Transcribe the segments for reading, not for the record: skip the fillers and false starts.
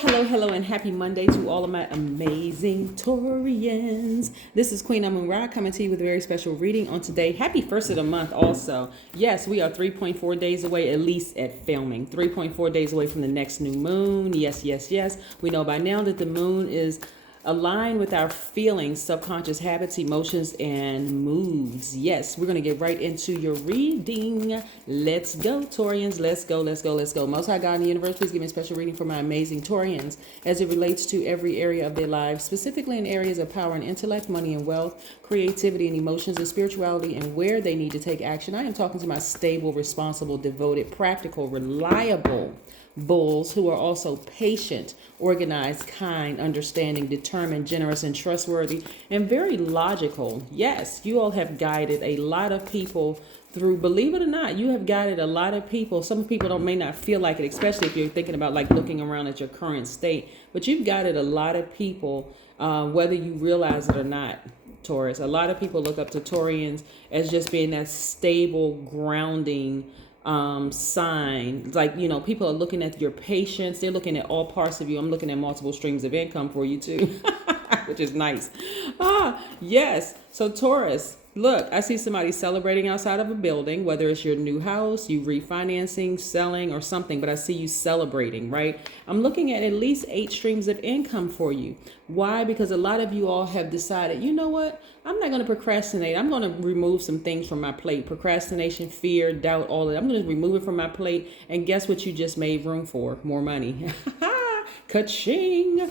Hello, and happy Monday to all of my amazing Taurians. This is Queen Amun Ra coming to you with a very special reading on today. Happy first of the month also. Yes, we are 3.4 days away, at least at filming. 3.4 days away from the next new moon. Yes. We know by now that the moon is aligned with our feelings, subconscious habits, emotions, and moods. Yes, we're going to get right into your reading. Let's go, Taurians. Let's go. Most High God in the universe, please give me a special reading for my amazing Taurians as it relates to every area of their lives, specifically in areas of power and intellect, money and wealth, creativity and emotions, and spirituality, and where they need to take action. I am talking to my stable, responsible, devoted, practical, reliable bulls who are also patient, organized, kind, understanding, determined, generous, and trustworthy, and very logical. Yes, you all have guided a lot of people through, believe it or not, you have guided a lot of people. Some people may not feel like it, especially if you're thinking about like looking around at your current state, but you've guided a lot of people, whether you realize it or not. Taurus, a lot of people look up to Taurians as just being that stable, grounding sign. Like, you know, people are looking at your patience. They're looking at all parts of you. I'm looking at multiple streams of income for you too, which is nice. Yes. So Taurus, look, I see somebody celebrating outside of a building, whether it's your new house, you refinancing, selling, or something, but I see you celebrating, right? I'm looking at least 8 streams of income for you. Why? Because a lot of you all have decided, you know what? I'm not going to procrastinate. I'm going to remove some things from my plate. Procrastination, fear, doubt, all of that. I'm going to remove it from my plate. And guess what you just made room for? More money. Ka-ching.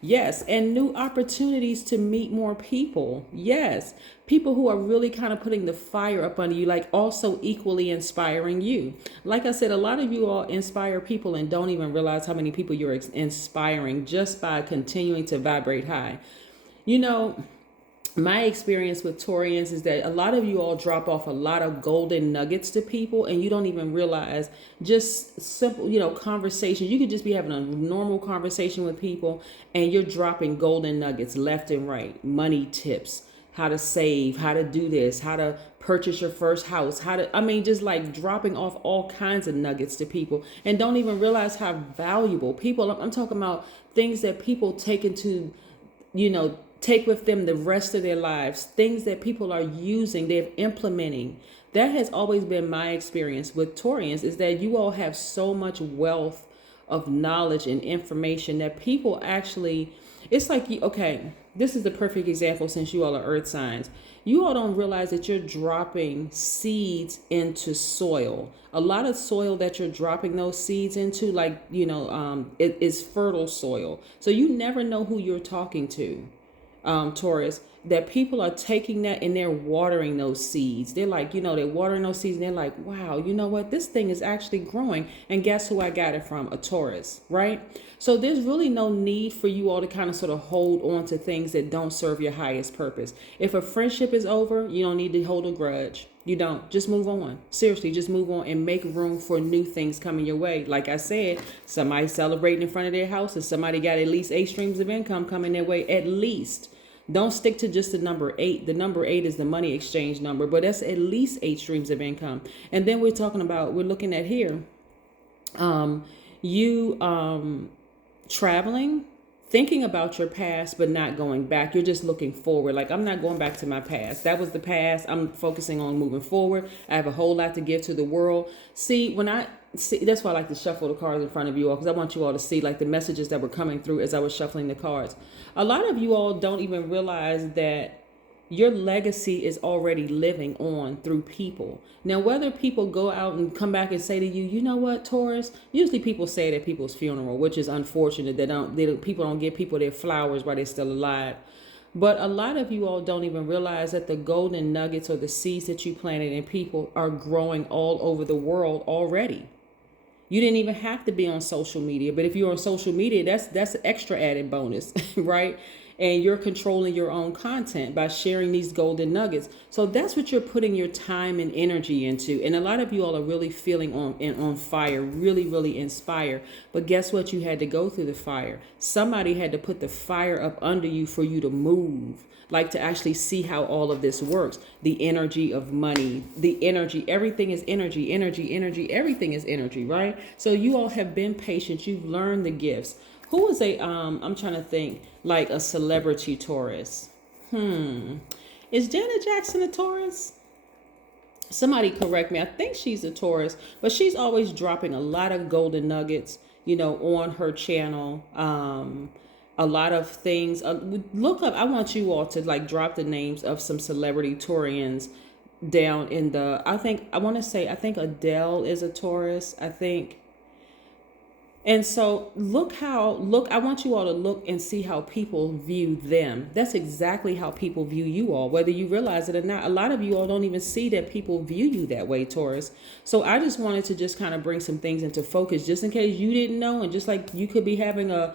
Yes, and new opportunities to meet more people. Yes, people who are really kind of putting the fire up under you, like also equally inspiring you. Like I said, a lot of you all inspire people and don't even realize how many people you're inspiring just by continuing to vibrate high. You know, my experience with Taurians is that a lot of you all drop off a lot of golden nuggets to people and you don't even realize. Just simple, you know, conversation. You could just be having a normal conversation with people and you're dropping golden nuggets left and right. Money tips, how to save, how to do this, how to purchase your first house, just like dropping off all kinds of nuggets to people and don't even realize how valuable people, I'm talking about things that people take with them the rest of their lives, things that people are using, they're implementing. That has always been my experience with Taurians, is that you all have so much wealth of knowledge and information that people actually, it's like, okay, this is the perfect example since you all are earth signs. You all don't realize that you're dropping seeds into soil. A lot of soil that you're dropping those seeds into, like, it is fertile soil. So you never know who you're talking to. Taurus, that people are taking that and they're watering those seeds. They're like, they're watering those seeds and they're like, wow, you know what? This thing is actually growing. And guess who I got it from? A Taurus, right? So there's really no need for you all to kind of sort of hold on to things that don't serve your highest purpose. If a friendship is over, you don't need to hold a grudge. You don't. Just move on. Seriously, just move on and make room for new things coming your way. Like I said, somebody celebrating in front of their house, and somebody got at least 8 streams of income coming their way, at least. Don't stick to just the number 8. The number 8 is the money exchange number, but that's at least 8 streams of income. And then we're looking at here, traveling, thinking about your past, but not going back. You're just looking forward. Like, I'm not going back to my past. That was the past. I'm focusing on moving forward. I have a whole lot to give to the world. See, that's why I like to shuffle the cards in front of you all, because I want you all to see like the messages that were coming through as I was shuffling the cards. A lot of you all don't even realize that your legacy is already living on through people. Now, whether people go out and come back and say to you, you know what, Taurus, usually people say it at people's funeral, which is unfortunate. People don't give people their flowers while they're still alive. But a lot of you all don't even realize that the golden nuggets or the seeds that you planted in people are growing all over the world already. You didn't even have to be on social media, but if you're on social media, that's an extra added bonus, right? And you're controlling your own content by sharing these golden nuggets. So that's what you're putting your time and energy into. And a lot of you all are really feeling on fire, really, really inspired. But guess what? You had to go through the fire. Somebody had to put the fire up under you for you to move. Like to actually see how all of this works. The energy of money, the energy, everything is energy, everything is energy, right? So you all have been patient. You've learned the gifts. Who was I'm trying to think, like a celebrity Taurus? Is Janet Jackson a Taurus? Somebody correct me. I think she's a Taurus, but she's always dropping a lot of golden nuggets, on her channel. A lot of things. Look up. I want you all to like drop the names of some celebrity Taurians down in the. I think Adele is a Taurus. I think. And so I want you all to look and see how people view them. That's exactly how people view you all, whether you realize it or not. A lot of you all don't even see that people view you that way, Taurus. So I just wanted to just kind of bring some things into focus just in case you didn't know. And just like you could be having a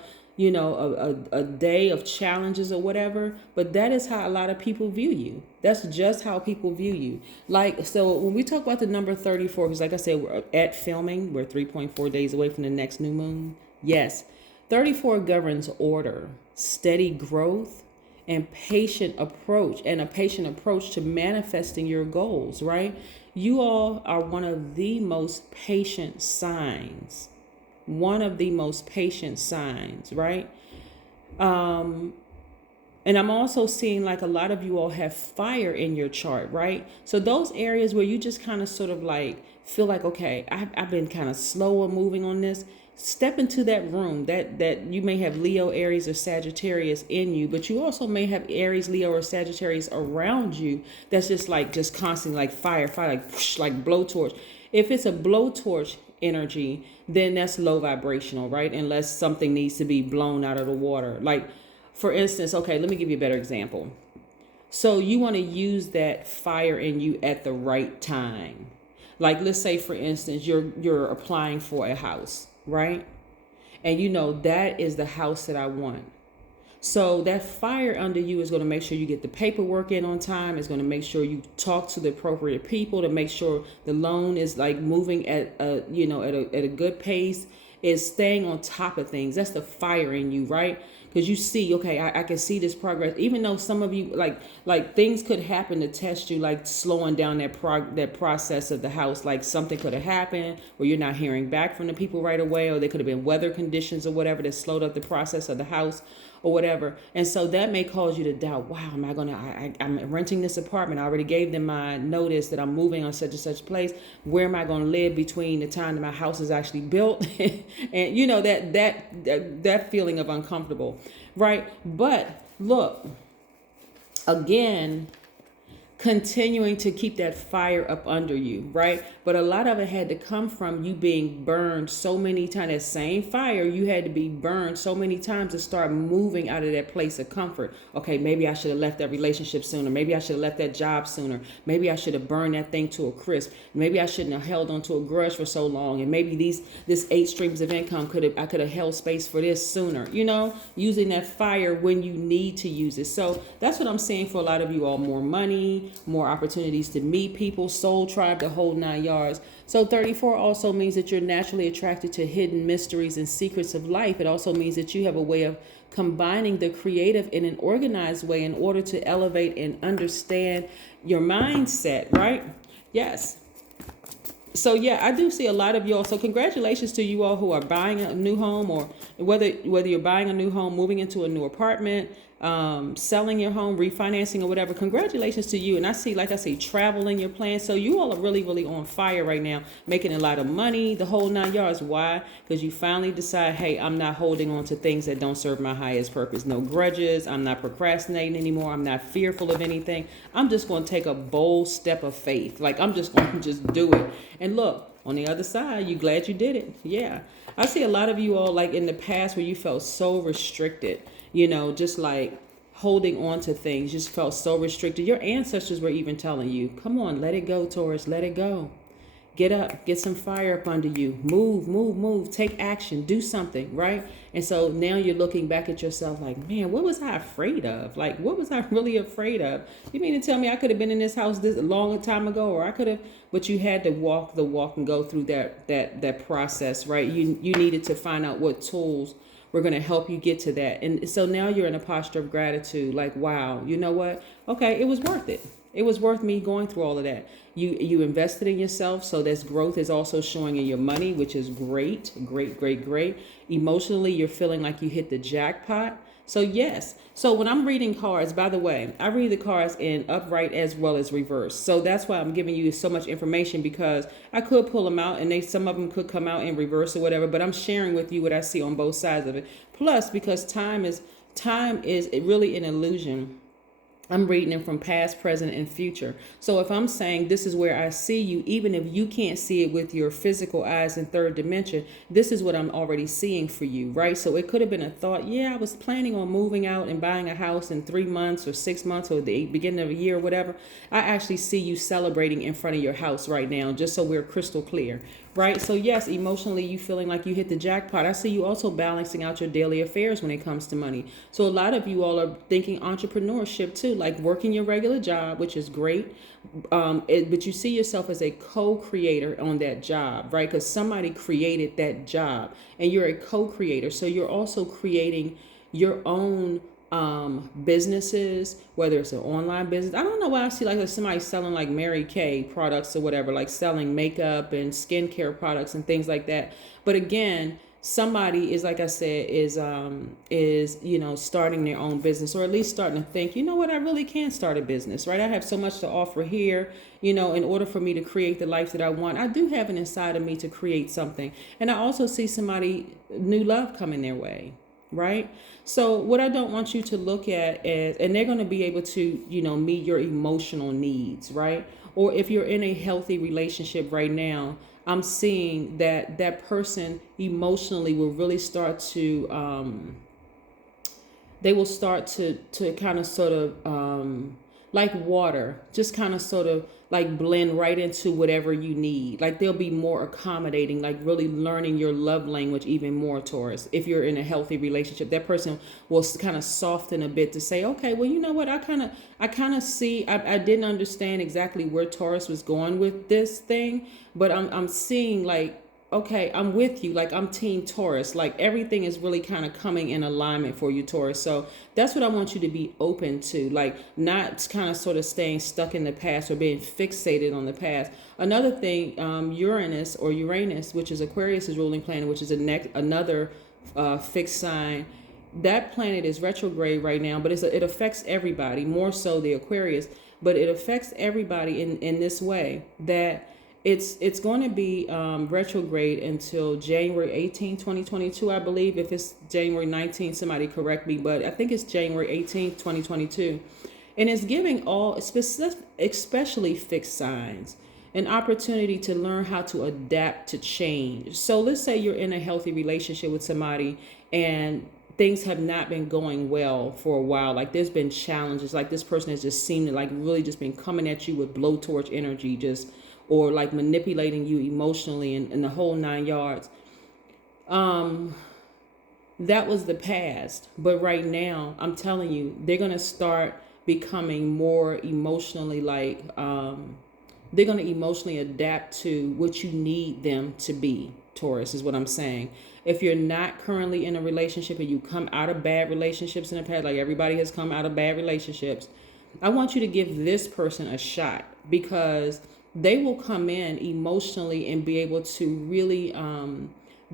day of challenges or whatever, but that is how a lot of people view you. That's just how people view you. Like, so when we talk about the number 34, because like I said, we're at filming, we're 3.4 days away from the next new moon. Yes, 34 governs order, steady growth, and a patient approach to manifesting your goals, right? You all are one of the most patient signs. Right? And I'm also seeing like a lot of you all have fire in your chart, right? So those areas where you just kind of sort of like feel like, okay, I've been kind of slower moving on this. Step into that room that you may have Leo, Aries, or Sagittarius in you, but you also may have Aries, Leo, or Sagittarius around you. That's just constantly like fire, like whoosh, like blowtorch. If it's a blowtorch energy, then that's low vibrational, right? Unless something needs to be blown out of the water. Like, for instance, okay, let me give you a better example. So you want to use that fire in you at the right time. Like, let's say, for instance, you're applying for a house, right? And that is the house that I want. So that fire under you is going to make sure you get the paperwork in on time. It's going to make sure you talk to the appropriate people to make sure the loan is like moving at a good pace. Is staying on top of things. That's the fire in you, right? Because you see, okay, I can see this progress. Even though some of you like things could happen to test you, like slowing down that process of the house. Like something could have happened where you're not hearing back from the people right away, or there could have been weather conditions or whatever that slowed up the process of the house or whatever. And so that may cause you to doubt, wow, I'm renting this apartment. I already gave them my notice that I'm moving on such and such place. Where am I going to live between the time that my house is actually built? And that feeling of uncomfortable, right? But look, again, continuing to keep that fire up under you, right? But a lot of it had to come from you being burned so many times. That same fire, you had to be burned so many times to start moving out of that place of comfort. Okay, maybe I should have left that relationship sooner. Maybe I should have left that job sooner. Maybe I should have burned that thing to a crisp. Maybe I shouldn't have held on to a grudge for so long. And maybe this 8 streams of income I could have held space for this sooner. Using that fire when you need to use it. So that's what I'm saying for a lot of you all. More money, more opportunities to meet people, soul tribe, the whole 9 yards. So 34 also means that you're naturally attracted to hidden mysteries and secrets of life. It also means that you have a way of combining the creative in an organized way in order to elevate and understand your mindset, right? Yes. So yeah, I do see a lot of y'all. So congratulations to you all who are buying a new home, or whether you're buying a new home, moving into a new apartment, selling your home, refinancing, or whatever. Congratulations to you. And I see travel in your plans. So you all are really, really on fire right now, making a lot of money, the whole 9 yards. Why? Because you finally decide, hey, I'm not holding on to things that don't serve my highest purpose. No grudges. I'm not procrastinating anymore. I'm not fearful of anything. I'm just going to take a bold step of faith. Like, I'm just going to just do it. And look, on the other side, you glad you did it. Yeah. I see a lot of you all, like in the past, where you felt so restricted, just like holding on to things, just felt so restricted. Your ancestors were even telling you, come on, let it go, Taurus, let it go. Get up, get some fire up under you, move, take action, do something, right? And so now you're looking back at yourself like, man, what was I afraid of? Like, what was I really afraid of? You mean to tell me I could have been in this house this a long time ago, or I could have, but you had to walk the walk and go through that process, right? You needed to find out what tools were going to help you get to that. And so now you're in a posture of gratitude, like, wow, you know what? Okay, it was worth it. It was worth me going through all of that. You invested in yourself, so this growth is also showing in your money, which is great. Emotionally, you're feeling like you hit the jackpot. So yes. So when I'm reading cards, by the way, I read the cards in upright as well as reverse. So that's why I'm giving you so much information, because I could pull them out and some of them could come out in reverse or whatever, but I'm sharing with you what I see on both sides of it. Plus, because time is really an illusion. I'm reading them from past, present, and future. So if I'm saying this is where I see you, even if you can't see it with your physical eyes in third dimension, this is what I'm already seeing for you, right? So it could have been a thought, yeah, I was planning on moving out and buying a house in 3 months or 6 months or the beginning of a year or whatever. I actually see you celebrating in front of your house right now, just so we're crystal clear. Right? So yes, emotionally, you feeling like you hit the jackpot. I see you also balancing out your daily affairs when it comes to money. So a lot of you all are thinking entrepreneurship too, like working your regular job, which is great. But you see yourself as a co-creator on that job, right? Because somebody created that job and you're a co-creator. So you're also creating your own businesses, whether it's an online business. I don't know why I see like somebody selling like Mary Kay products or whatever, like selling makeup and skincare products and things like that. But again, somebody is, like I said, is starting their own business, or at least starting to think, you know what, I really can start a business, right? I have so much to offer here, in order for me to create the life that I want. I do have it inside of me to create something. And I also see somebody, new love coming their way. Right? So what I don't want you to look at is, and they're going to be able to, meet your emotional needs, right? Or if you're in a healthy relationship right now, I'm seeing that person emotionally will really start to, they will start to kind of sort of, like water, just kind of sort of like blend right into whatever you need. Like they'll be more accommodating, like really learning your love language even more, Taurus. If you're in a healthy relationship, that person will kind of soften a bit to say, okay, well, you know what? I kind of see, I didn't understand exactly where Taurus was going with this thing, but I'm seeing like, okay, I'm with you. Like I'm team Taurus. Like everything is really kind of coming in alignment for you, Taurus. So that's what I want you to be open to, like not kind of sort of staying stuck in the past or being fixated on the past. Another thing, Uranus, which is Aquarius's ruling planet, which is another fixed sign. That planet is retrograde right now, but it affects everybody, more so the Aquarius, but it affects everybody in this way that it's going to be retrograde until January 18, 2022, I believe. If it's January 19, somebody correct me, but I think it's January 18, 2022. And it's giving all, especially fixed signs, an opportunity to learn how to adapt to change. So let's say you're in a healthy relationship with somebody and things have not been going well for a while. Like there's been challenges, like this person has just seemed to like really just been coming at you with blowtorch energy, or like manipulating you emotionally and the whole 9 yards. That was the past. But right now, I'm telling you, they're going to start becoming more emotionally they're going to emotionally adapt to what you need them to be, Taurus, is what I'm saying. If you're not currently in a relationship and you come out of bad relationships in the past, like everybody has come out of bad relationships, I want you to give this person a shot, because they will come in emotionally and be able to really,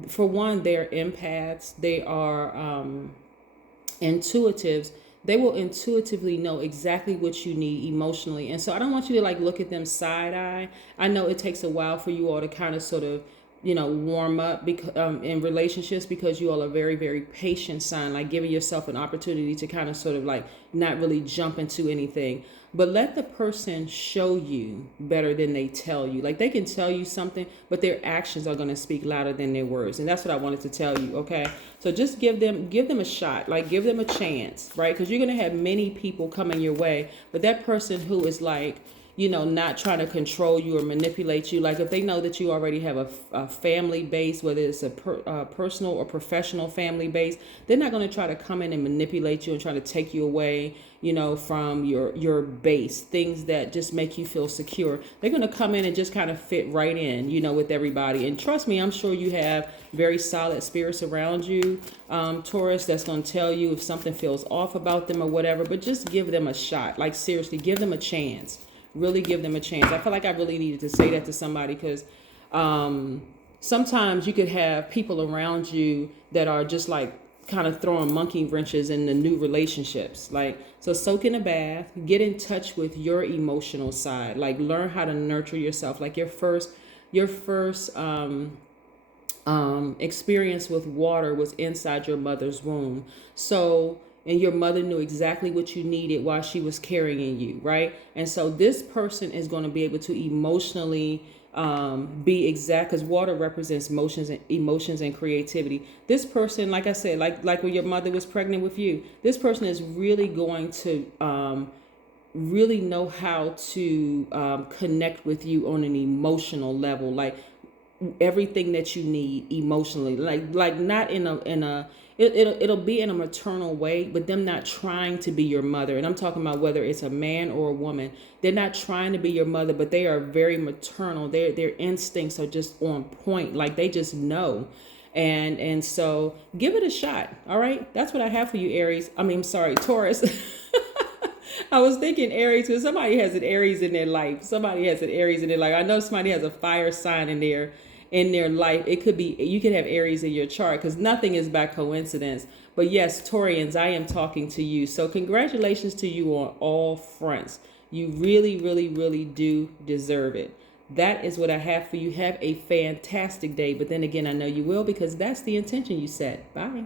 for one, they're empaths. They are intuitives. They will intuitively know exactly what you need emotionally. And so I don't want you to like look at them side eye. I know it takes a while for you all to kind of sort of, warm up in relationships, because you all are very, very patient sign, like giving yourself an opportunity to kind of sort of like not really jump into anything. But let the person show you better than they tell you. Like they can tell you something, but their actions are going to speak louder than their words. And that's what I wanted to tell you. Okay. So just give them a shot, like give them a chance, right? Because you're going to have many people coming your way, but that person who is like, not trying to control you or manipulate you. Like if they know that you already have a family base, whether it's a personal or professional family base, they're not going to try to come in and manipulate you and try to take you away, from your base, things that just make you feel secure. They're going to come in and just kind of fit right in, with everybody. And trust me, I'm sure you have very solid spirits around you, Taurus, that's going to tell you if something feels off about them or whatever, but just give them a shot. Like seriously, give them a chance. Really give them a chance. I feel like I really needed to say that to somebody because sometimes you could have people around you that are just like kind of throwing monkey wrenches in the new relationships. So soak in a bath, get in touch with your emotional side, like learn how to nurture yourself. Like your first experience with water was inside your mother's womb. And your mother knew exactly what you needed while she was carrying you, right? And so this person is going to be able to emotionally be exact, because water represents emotions and creativity. This person, like I said, like when your mother was pregnant with you, this person is really going to really know how to connect with you on an emotional level, like everything that you need emotionally, like not in a it'll be in a maternal way, but them not trying to be your mother. And I'm talking about whether it's a man or a woman. They're not trying to be your mother, but they are very maternal. Their instincts are just on point. Like they just know. And so give it a shot. All right. That's what I have for you, Aries. Taurus. I was thinking Aries because somebody has an Aries in their life. I know somebody has a fire sign in their life. It could be, you could have Aries in your chart because nothing is by coincidence. But yes, Taurians, I am talking to you. So congratulations to you on all fronts. You really, really, really do deserve it. That is what I have for you. Have a fantastic day. But then again, I know you will because that's the intention you set. Bye.